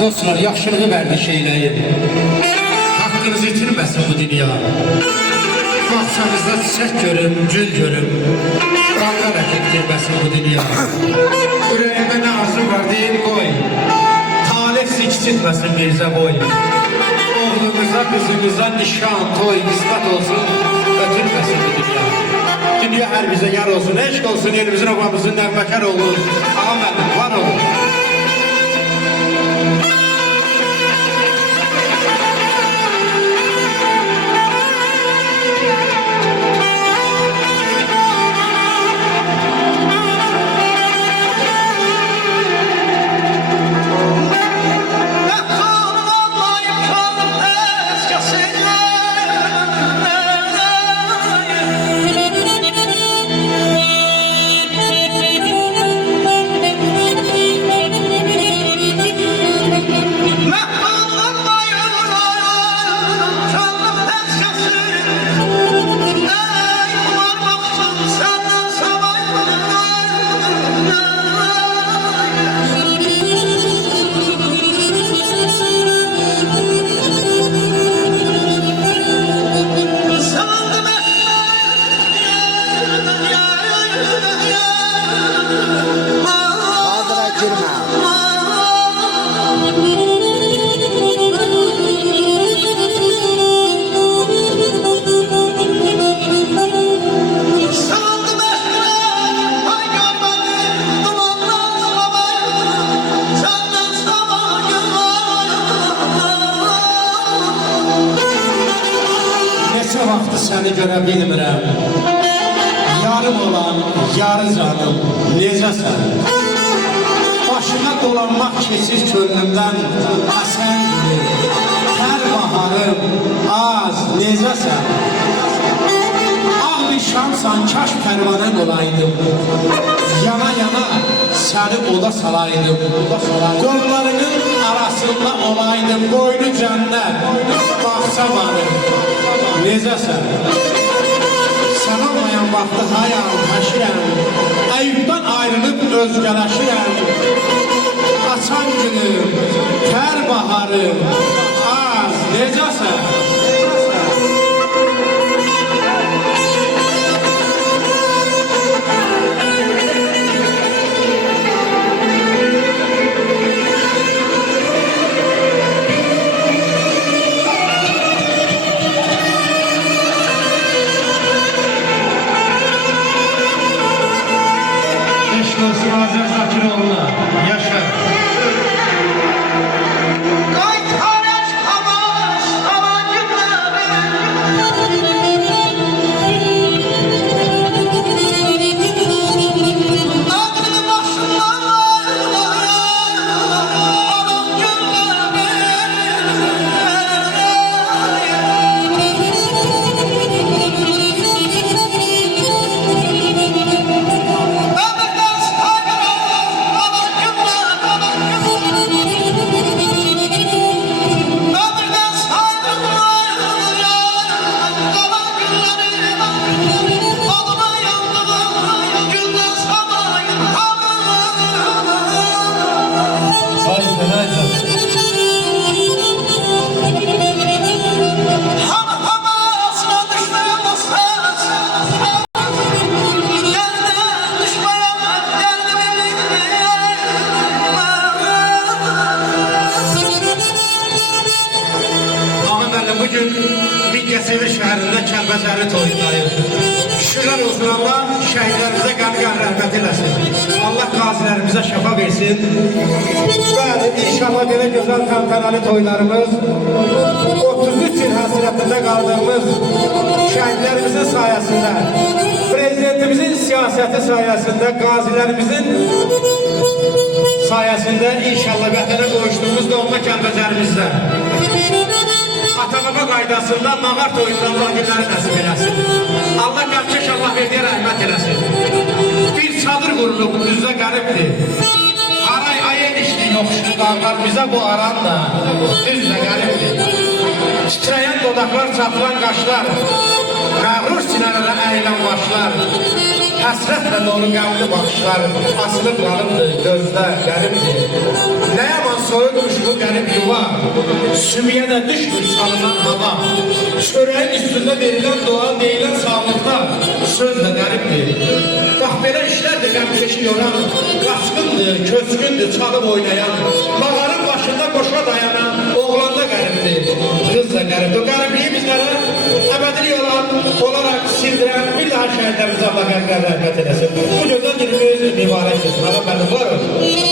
Dostlar, yaxşılığı vərdiş eyləyin. Haqqınızı itirməsin bu dünya. Baxsanızda çiçək görüm, gül görüm. Qanlar əkildirməsin bu dünya. Ürəyimdə nə arzu var deyil qoy. Talih sikçitməsin birzə boy. Oğlumuza, qızımıza nişan, toy, qismət olsun. Ötürməsin bu dünya. Dünya hər bizə yar olsun, eşq olsun, elimizin obamızın nəğməkar olun. Ağa mənim, var olun. Səni görə bilmirəm. Yarım olan, yarı canım, necəsən? Başına dolanmaq keçir könlümdən, sən bilir. Hər baharım, az, necəsən? Ağ bir şamsan, kaş pərvanə olaydım. Yana yana səni oda salaydım. Qollarının arasında olaydım, boynu cənnət, baxsa varım. Necəsən? Sən olmayan vaxtı hayal həşirəm, Əyyubdan ayrılıb özgələşirəm. Açan günüm, tər baharım, az, necəsən? Azər Zakiroğlu'na yaşa. Bugün Mingəçevir şəhərində Kəlbəcəri toyundayız. Şükürlər olsun Allah, şəhidlərimizə qəni-qəni rəhmət eləsin. Allah qazilərimizə şəfa versin. Bəli, inşallah belə gözəl təntənəli toylarımız, 33 il həsrətində qaldığımız şəhidlərimizin sayəsində, prezidentimizin siyasəti sayəsində, qazilərimizin sayəsində inşallah vətənə qoyuşduğumuz doğma Kəlbəcərimizdə ata-baba qaydasında mağar toyunda Allah günləri nəsib eləsin. Allah qəmçək Allah verdiyə rəhmət eləsin. Bir çadır quruluq, üzrə qəribdir. Aray ay enişli yoxuşlu dağlar bizə bu aranla düzlə qəribdir. Titrəyən dodaqlar, çatılan qaşlar, məğrur sinələrə əyilən başlar. Həsrətlə dolu qəmli baxışlar asılıb qalıbdır, gözlər qəribdir. Nə yaman soyulmuş bu qərib yuva, sümüyə də düşmür çalınan hava. Çörəyin üstündə verilən dua, deyilən sağlıqda söz də qəribdir. Bax belə işlərdir qəmkeşi yoran, qaçqındır, köçkündür, çalıb oynayan, mağarın başında qoşa dayanan oğlan da qəribdir, qız da qəribdir. O qəribliyi bizlərə əbədi olaraq sildirən bir daha şəhidlərimizə Allah qərqər rəhmət eləsin. Bu gözəl günümüz mübarək olsun. Allah mənim var olsun.